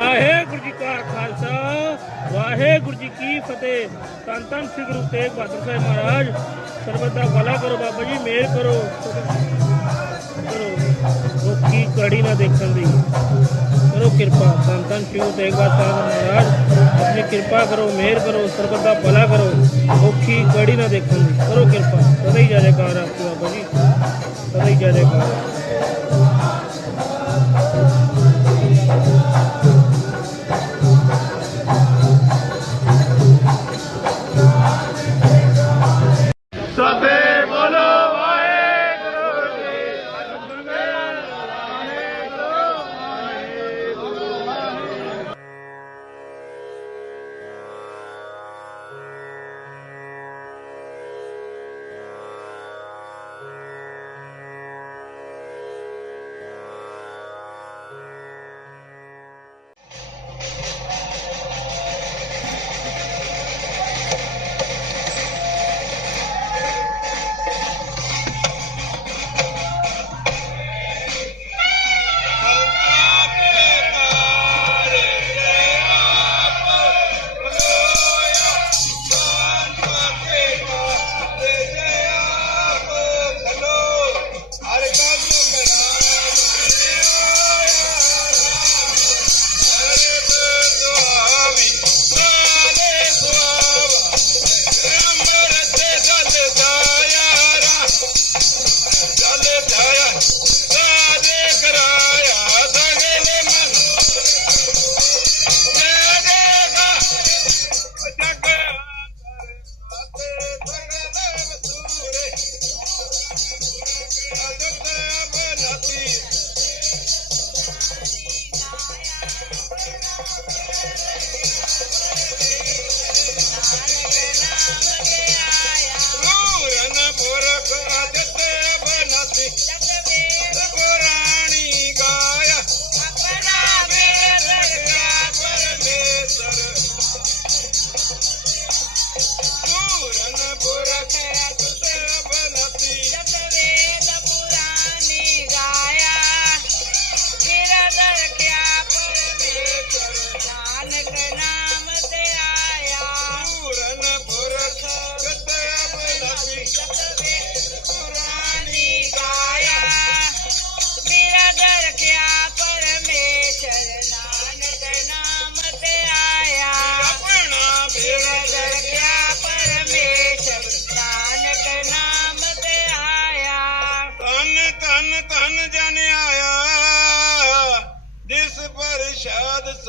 ਵਾਹਿਗੁਰੂ ਜੀ ਕਾ ਖਾਲਸਾ, ਵਾਹਿਗੁਰੂ ਜੀ ਕੀ ਫਤਿਹ। ਤਨ ਤਨ ਸ੍ਰੀ ਗੁਰੂ ਤੇਗ ਬਹਾਦਰ ਸਾਹਿਬ ਮਹਾਰਾਜ। ਸਰਬਤ ਦਾ ਭਲਾ ਕਰੋ ਬਾਬਾ ਜੀ, ਮਿਹਰ ਕਰੋ। ਕਰੋ। ਕੀ ਕੜੀ ਨਾ ਦੇਖਣ ਦੀ। ਕਰੋ ਕਿਰਪਾ। ਤਨ ਤਨ ਸ੍ਰੀ ਗੁਰੂ ਤੇਗ ਬਹਾਦਰ ਸਾਹਿਬ ਮਹਾਰਾਜ। ਆਪਣੀ ਕਿਰਪਾ ਕਰੋ, ਮਿਹਰ ਕਰੋ, ਸਰਬਤ ਦਾ ਭਲਾ ਕਰੋ। ਔਖੀ ਕੜੀ ਨਾ ਦੇਖਣ ਦੀ। ਕਰੋ ਕਿਰਪਾ। ਸਦਾ ਹੀ ਜਾਰੇ ਕਾਰ ਆਪਕੋ ਬਾਬਾ ਜੀ। ਸਦਾ ਹੀ ਜਾਰੇ ਕਾਰ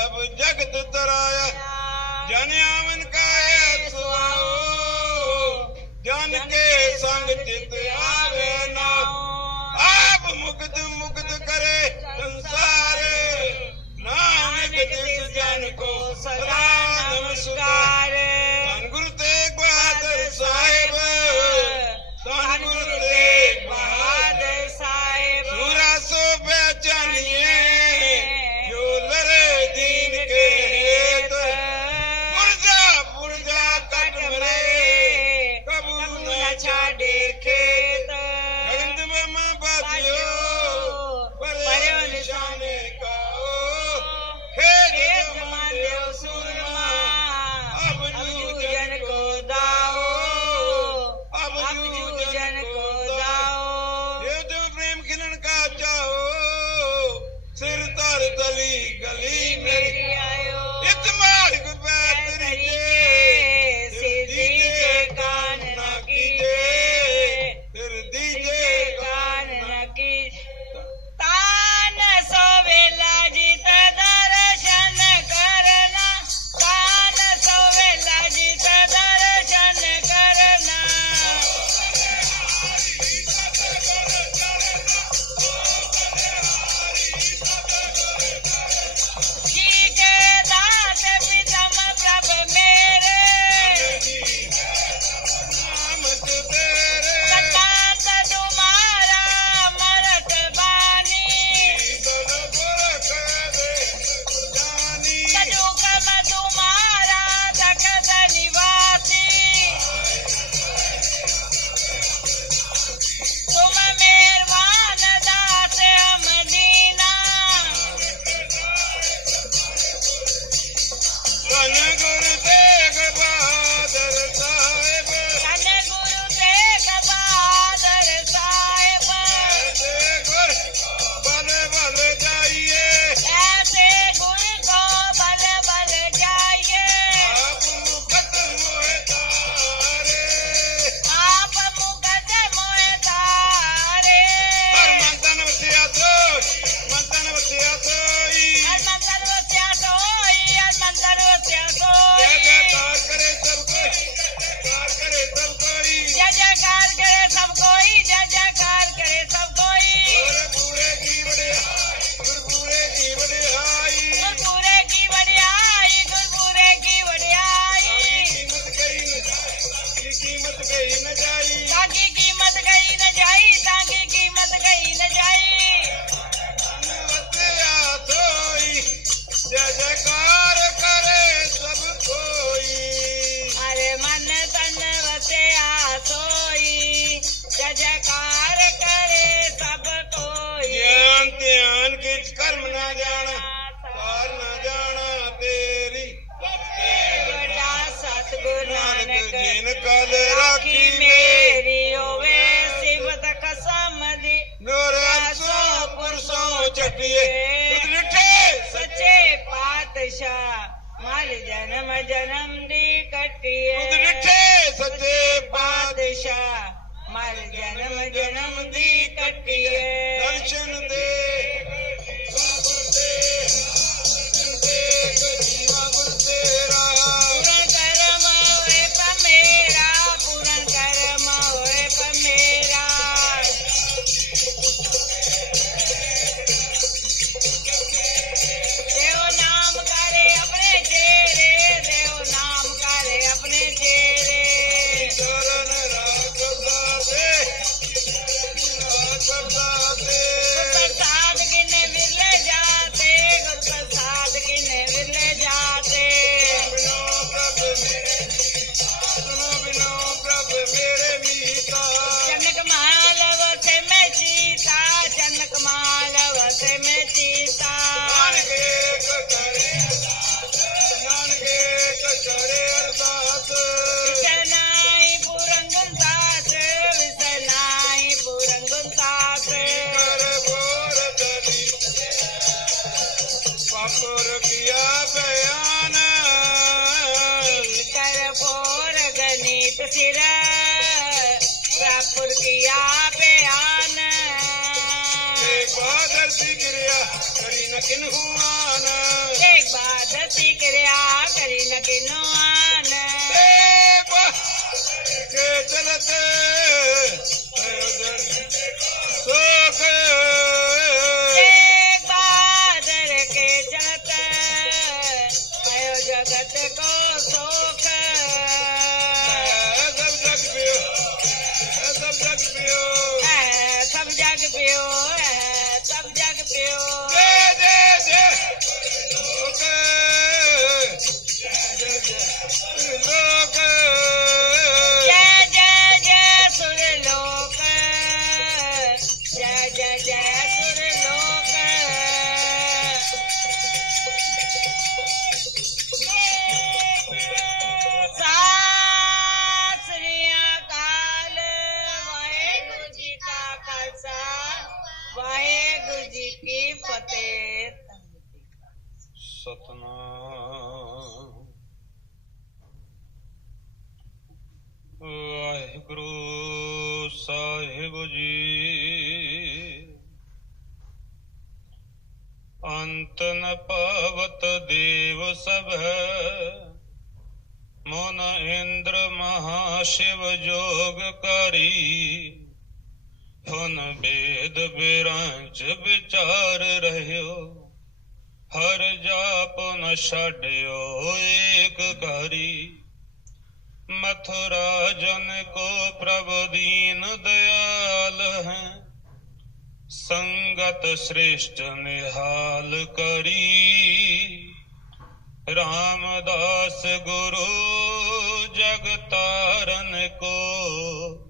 ਸਭ ਜਗਤ ਤਰਾਇਆ। ਜਨਿਆ ਕੇ ਸਭ ਮਨ ਇੰਦਰ ਮਹਾ ਸ਼ਿਵ ਜੋਗ ਕਰੀ। ਹੁਨ ਬੇਦ ਬਿਰਾਂਚ ਵਿਚਾਰ ਰਹਿਓ। ਹਰ ਜਾਪ ਨ ਛਾੜਿਓ ਏਕ ਕਰੀ। ਮਥੁਰਾ ਜਨ ਕੋ ਪ੍ਰਭ ਦੀਨ ਦਇਆਲ ਹੈ। ਸੰਗਤ ਸ੍ਰੇਸ਼ਟ ਨਿਹਾਲ ਕਰੀ। ਰਾਮਦਾਸ ਗੁਰੂ ਜਗ ਤਾਰਨ ਕੋ,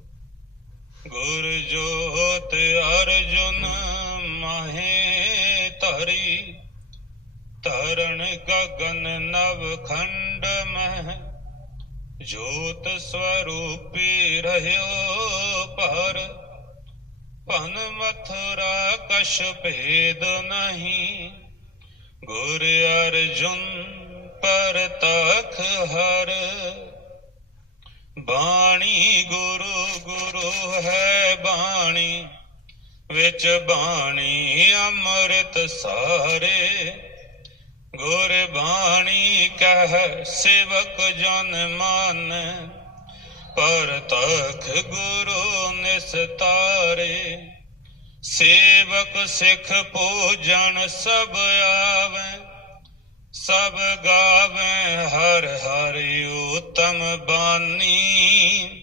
ਗੁਰ ਜੋਤ ਅਰਜੁਨ ਮਹੇ ਧਰੀ ਤਰਨ ਗਗਨ ਨਵ ਖੰਡ ਮਹਿ, ਜੋਤ ਸਵਰੂਪੀ ਰਹਿਓ ਪਰ ਭਨ ਮਥੁਰਾ ਕਛ ਭੇਦ ਨਹੀਂ, ਗੁਰ ਅਰਜੁਨ ਪਰ ਤਖ ਹਰ ਬਾਣੀ ਗੁਰੂ ਗੁਰੂ ਹੈ ਬਾਣੀ। ਵਿੱਚ ਬਾਣੀ ਅੰਮ੍ਰਿਤ ਸਾਰੇ। ਗੁਰ ਬਾਣੀ ਕਹਿ ਸੇਵਕ ਜਨ ਮਨ। ਪਰ ਤਖ ਗੁਰੂ ਨਿਸਤਾਰੇ ਸੇਵਕ ਸਿੱਖ ਪੂਜਣ ਸਭ ਆਵੇ। ਸਭ ਗਾਵੇ ਹਰ ਹਰ ਉਤਮ ਬਾਨੀ।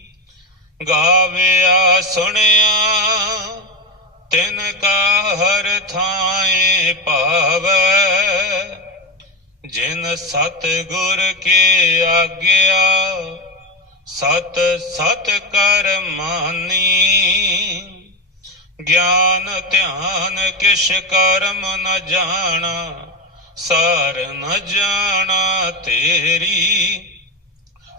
ਗਾਵਿਆ ਸੁਣਿਆ, ਤਿਨ ਕਾ ਹਰ ਥਾਏ ਪਾਵੈ ਜਿਨ ਸਤ ਗੁਰ ਕੇ ਆਗਿਆ, ਸਤ ਸਤ ਕਰ ਮਾਨੀ। ਗਿਆਨ ਧਿਆਨ ਕਿਛ ਕਰਮ ਨ ਜਾਣਾ ਸਾਰ ਨ ਜਾਣਾ ਤੇਰੀ।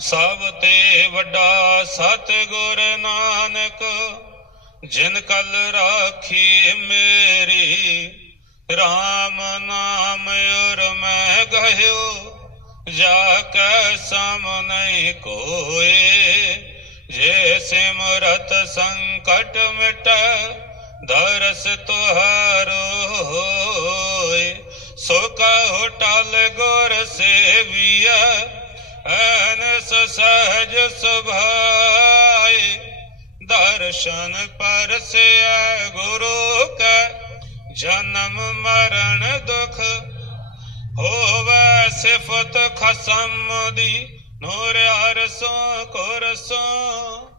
ਸਭ ਤੇ ਵੱਡਾ ਸਤ ਗੁਰ ਨਾਨਕ, ਜਿਨ ਕਲ ਰਾਖੀ ਮੇਰੀ। ਰਾਮ ਨਾਮ ਔਰ ਮੈਂ ਗਹਿਓ, ਜਾ ਕੈ ਸਮ ਨਹੀਂ ਕੋਏ। ਜੇ ਸਿਮਰਤ ਸੰਕਟ ਮਿਟ, ਦਰਸ ਤੁਹਾਰੋ। ਸੋ ਕਹੋ ਟਲ ਗੁਰ ਸੇਵੀਆ ਐਨਸ ਸਹਜ ਸੁਭਾਏ। ਦਰਸ਼ਨ ਪਰਸਿਆ ਗੁਰੂ ਕੈ, ਜਨਮ ਮਰਨ ਦੁਖ ਹੋਵੇ ਸਿਫਤ ਖਸਮ ਦੀ। ਨੂਰ ਅਰਸੋਂ ਕੁਰਸੋਂ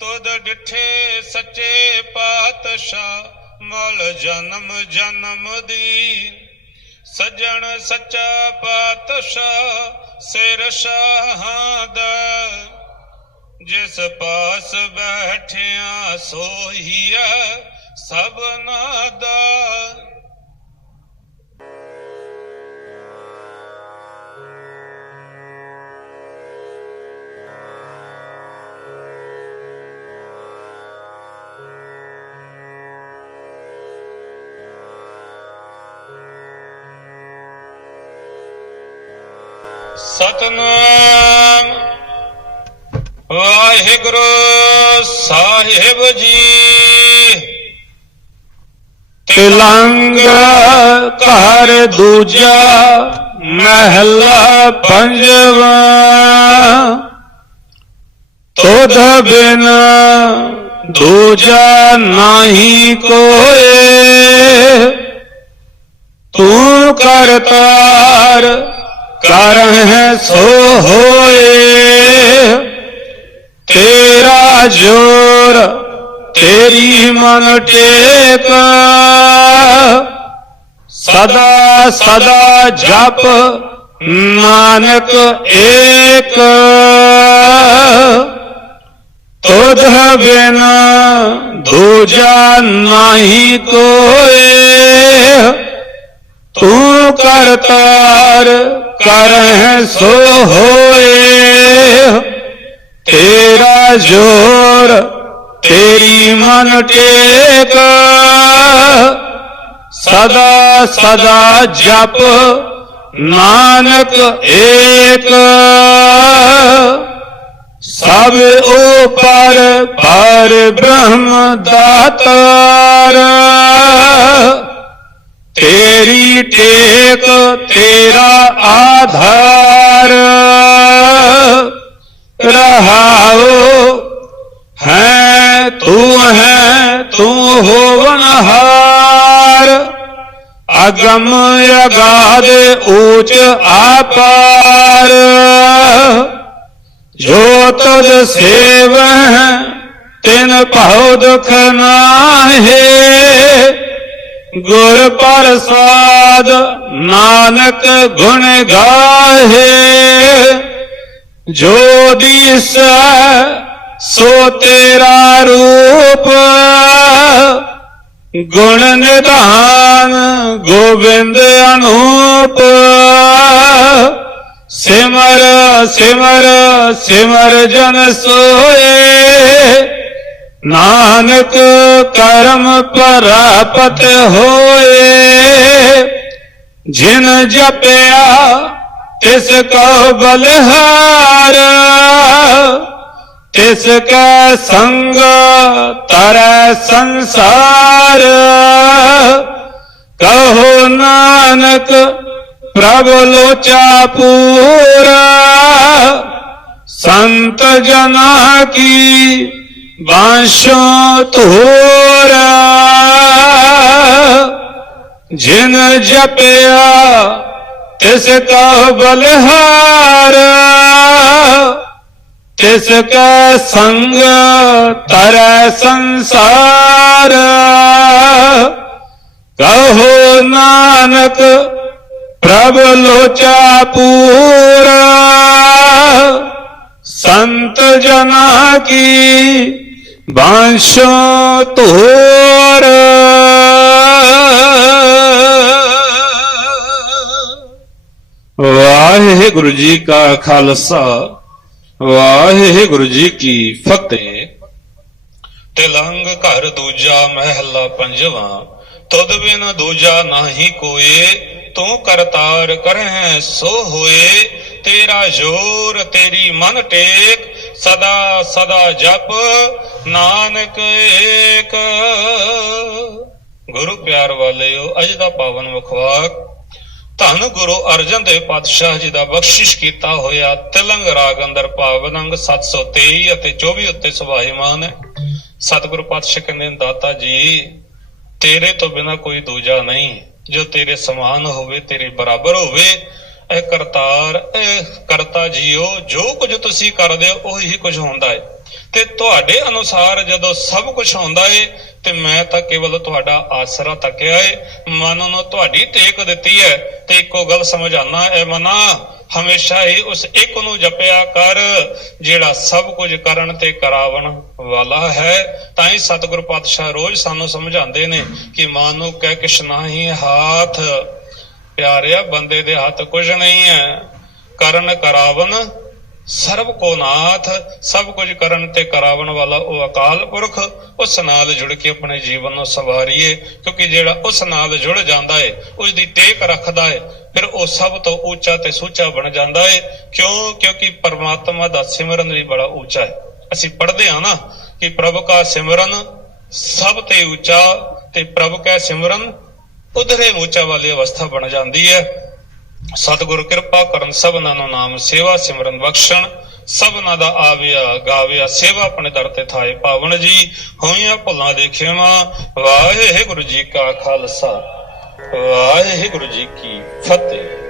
ਤੁਦ ਡਿਠੇ ਸੱਚੇ ਪਾਤਸ਼ਾਹ, ਮਲ ਜਨਮ ਜਨਮ ਦੀ। ਸੱਜਣ ਸੱਚਾ ਪਾਤਸ਼ਾਹ ਸਿਰ ਸ਼ਾਹਾਂ ਦਾ। ਜਿਸ ਪਾਸ ਬੈਠਿਆ ਸੋਹੀਆ ਸਭਨਾ ਦਾ। ਸਤਨਾਮ। ਵਾਹਿਗੁਰੂ ਸਾਹਿਬ ਜੀ। ਤਿਲੰਗ ਘਰ ਦੂਜਾ ਮਹਿਲਾ ਪੰਜਵਾ। ਤੋਧ ਬਿਨ ਦੂਜਾ ਨਹੀਂ ਕੋਏ। ਤੂੰ ਕਰਤਾਰ ਕਰ ਹੈ ਸੋ ਹੋਏ। ਤੇਰਾ ਜੋਰ ਤੇਰੀ ਮਨ ਟੇਕ। ਸਦਾ ਸਦਾ ਜਪ ਨਾਨਕ ਏਕ। ਤੁਧ ਬਿਨ ਦੂਜਾ ਨਹੀਂ ਕੋਏ ਤੂੰ ਕਰਤਾਰ ਕਰਹਿ ਸੋ ਹੋਏ। ਤੇਰਾ ਜੋਰ ਤੇਰੀ ਮਨ ਟੇਕ। ਸਦਾ ਸਦਾ ਜਪ ਨਾਨਕ ਏਕ। ਸਭ ਉਪਰ ਪਰ ਬ੍ਰਹਮ ਦਾਤਾਰ। ਤੇਰੀ ਟੇਕ ਤੇਰਾ ਆਧਾਰ ਰਹਾਓ ਹੈ, ਤੂੰ ਹੈ, ਤੂੰ ਹੋਵਨਹਾਰ ਅਗਮ ਅਗਾਧ ਊਚ ਆਪਾਰ ਜੋ ਤੁਧ ਸੇਵਹਿ, ਤਿਨ ਭਉ ਦੁਖ ਨਾਹੇ। ਗੁਰ ਪ੍ਰਸਾਦ ਨਾਨਕ ਗੁਣ ਗਾਹੇ। ਜੋ ਦਿਸੈ ਸੋ ਤੇਰਾ ਰੂਪ। ਗੁਣ ਨਿਧਾਨ ਗੋਬਿੰਦ ਅਨੂਪ। ਸਿਮਰ ਸਿਮਰ ਸਿਮਰ ਜਨ ਸੋਏ। ਨਾਨਕ ਕਰਮ ਪ੍ਰਾਪਤ ਹੋਏ, ਜਿਨ ਜਪਿਆ ਤਿਸ ਕੋ ਬਲਹਾਰ, ਤਿਸ ਕਾ ਸੰਗ ਤਰੈ ਸੰਸਾਰ। ਕਹੋ ਨਾਨਕ ਪ੍ਰਭ ਲੋਚਾ ਪੂਰਾ, ਸੰਤ ਜਨਾ ਕੀ ਬਾਂਸ਼ੋਂ ਧੋਰਾ ਜਿਨ ਜਪਿਆ ਤਿਸ ਕਾ ਬਲਹਾਰ ਤਿਸ ਕਾ ਸੰਗ ਤਰੈ ਸੰਸਾਰ ਕਹੋ ਨਾਨਕ ਪ੍ਰਭ ਲੋਚਾ ਪੂਰਾ ਸੰਤ ਜਨਾ ਕੀ ਬਾਂਸ਼ੋਂ ਧੋਰ ਵਾਹਿਗੁਰੂ ਜੀ ਕਾ ਖਾਲਸਾ, ਵਾਹਿਗੁਰੂ ਜੀ ਕੀ ਫਤਿਹ। ਤਿਲੰਗ ਘਰ ਦੂਜਾ ਮਹਿਲਾ ਪੰਜਵਾ, ਤੁਧ ਬਿਨ ਦੂਜਾ ਨਾਹੀ ਕੋਏ, ਤੂੰ ਕਰਤਾਰ ਕਰਹਿ ਸੋ ਹੋਏ, ਤੇਰਾ ਜੋਰ ਤੇਰੀ ਮਨ ਟੇਕ ਸਦਾ ਸਦਾ ਜਪ ਨਾਨਕ ਏਕ। ਗੁਰੂ ਪਿਆਰ ਵਾਲਿਓ, ਅਜ ਦਾ ਪਾਵਨ ਮੁਖਵਾਕ ਧੰਨ ਗੁਰੂ ਅਰਜਨ ਦੇਵ ਪਾਤਸ਼ਾਹ ਜੀ ਦਾ ਬਖਸ਼ਿਸ਼ ਕੀਤਾ ਹੋਇਆ ਤਿਲੰਗ ਰਾਗ ਅੰਦਰ ਪਾਵਨ ਅੰਗ 723 ਅਤੇ 24 ਉੱਤੇ ਸੁਭਾਈਮਾਨ ਹੈ। ਸਤਿਗੁਰੂ ਪਾਤਸ਼ਾਹ ਕਹਿੰਦੇ ਦਾਤਾ ਜੀ, ਤੇਰੇ ਤੋਂ ਬਿਨਾ ਕੋਈ ਦੂਜਾ ਨਹੀਂ। ਜੋ ਤੇਰੇ ਸਮਾਨ ਹੋਵੇ, ਤੇਰੇ ਬਰਾਬਰ ਹੋਵੇ ਇਹ ਕਰਤਾਰ, ਇਹ ਕਰਤਾ ਜੀਓ, ਜੋ ਕੁਝ ਤੁਸੀਂ ਕਰਦੇ ਹੋ, ਉਹੀ ਕੁਝ ਹੁੰਦਾ ਹੈ ਤੇ ਤੁਹਾਡੇ ਅਨੁਸਾਰ ਜਦੋਂ ਸਭ ਕੁਝ ਹੁੰਦਾ ਏ, ਤੇ ਮੈਂ ਤਾਂ ਕੇਵਲ ਤੁਹਾਡਾ ਆਸਰਾ ਤੱਕਿਆ ਏ। ਮਨ ਨੂੰ ਤੁਹਾਡੀ ਟੇਕ ਦਿੱਤੀ ਹੈ ਤੇ ਇੱਕੋ ਗੱਲ ਸਮਝਾਣਾ ਐ ਮਨਾ, ਹਮੇਸ਼ਾ ਹੀ ਉਸ ਇੱਕ ਨੂੰ ਜਪਿਆ ਕਰ, ਜਿਹੜਾ ਸਭ ਕੁਝ ਕਰਨ ਤੇ ਕਰਾਵਣ ਵਾਲਾ ਹੈ। ਤਾਂ ਹੀ ਸਤਿਗੁਰ ਪਾਤਸ਼ਾਹ ਰੋਜ਼ ਸਾਨੂੰ ਸਮਝਾਉਂਦੇ ਨੇ ਕਿ ਮਨ ਨੂੰ ਕਹਿ ਕਿਛ ਨਾਹੀ, ਹਾਥ। ਪਿਆਰਿਆ, ਬੰਦੇ ਦੇ ਹੱਥ ਕੁਝ ਨਹੀਂ ਹੈ। ਕਰਨ ਕਰਾਵਨ ਸਰਬ ਕੋ ਨਾਥ, ਸਭ ਕੁਝ ਕਰਨ ਤੇ ਕਰਾਵਣ ਵਾਲਾ ਉਹ ਅਕਾਲ ਪੁਰਖ, ਉਸ ਨਾਲ ਜੁੜ ਕੇ ਆਪਣੇ ਜੀਵਨ ਨੂੰ ਸਵਾਰੀਏ, ਕਿਉਂਕਿ ਜਿਹੜਾ ਉਸ ਨਾਲ ਜੁੜ ਜਾਂਦਾ ਹੈ ਉਸ ਦੀ ਟੇਕ ਰੱਖਦਾ ਹੈ ਫਿਰ ਉਹ ਸਭ ਤੋਂ ਉੱਚਾ ਤੇ ਸੁੱਚਾ ਬਣ ਜਾਂਦਾ ਹੈ ਕਿਉਂ? ਕਿਉਂਕਿ ਪਰਮਾਤਮਾ ਦਾ ਸਿਮਰਨ ਵੀ ਬੜਾ ਉੱਚਾ ਹੈ ਅਸੀਂ ਪੜ੍ਹਦੇ ਹਾਂ ਨਾ ਕਿ ਪ੍ਰਭ ਕਾ ਸਿਮਰਨ ਸਭ ਤੇ ਉੱਚਾ ਤੇ ਪ੍ਰਭ ਕਾ ਸਿਮਰਨ ਉਧਰੇ ਉੱਚਾ ਵਾਲੀ ਅਵਸਥਾ ਬਣ ਜਾਂਦੀ ਹੈ। ਸਤਿਗੁਰ ਕਿਰਪਾ ਕਰਨ ਸਭਨਾਂ ਨੂੰ ਨਾਮ ਸੇਵਾ, ਸਿਮਰਨ ਬਖਸ਼ਣ। ਸਭਨਾਂ ਦਾ ਆਵਿਆ ਗਾਵਿਆ ਸੇਵਾ ਆਪਣੇ ਦਰ ਤੇ ਥਾਏ ਪਾਵਨ ਜੀ। ਹੋਈਆਂ ਭੁੱਲਾਂ ਦੇ ਖੇਮਾ, ਵਾਹਿਗੁਰੂ ਜੀ ਕਾ ਖਾਲਸਾ, ਵਾਹਿਗੁਰੂ ਜੀ ਕੀ ਫਤਿਹ।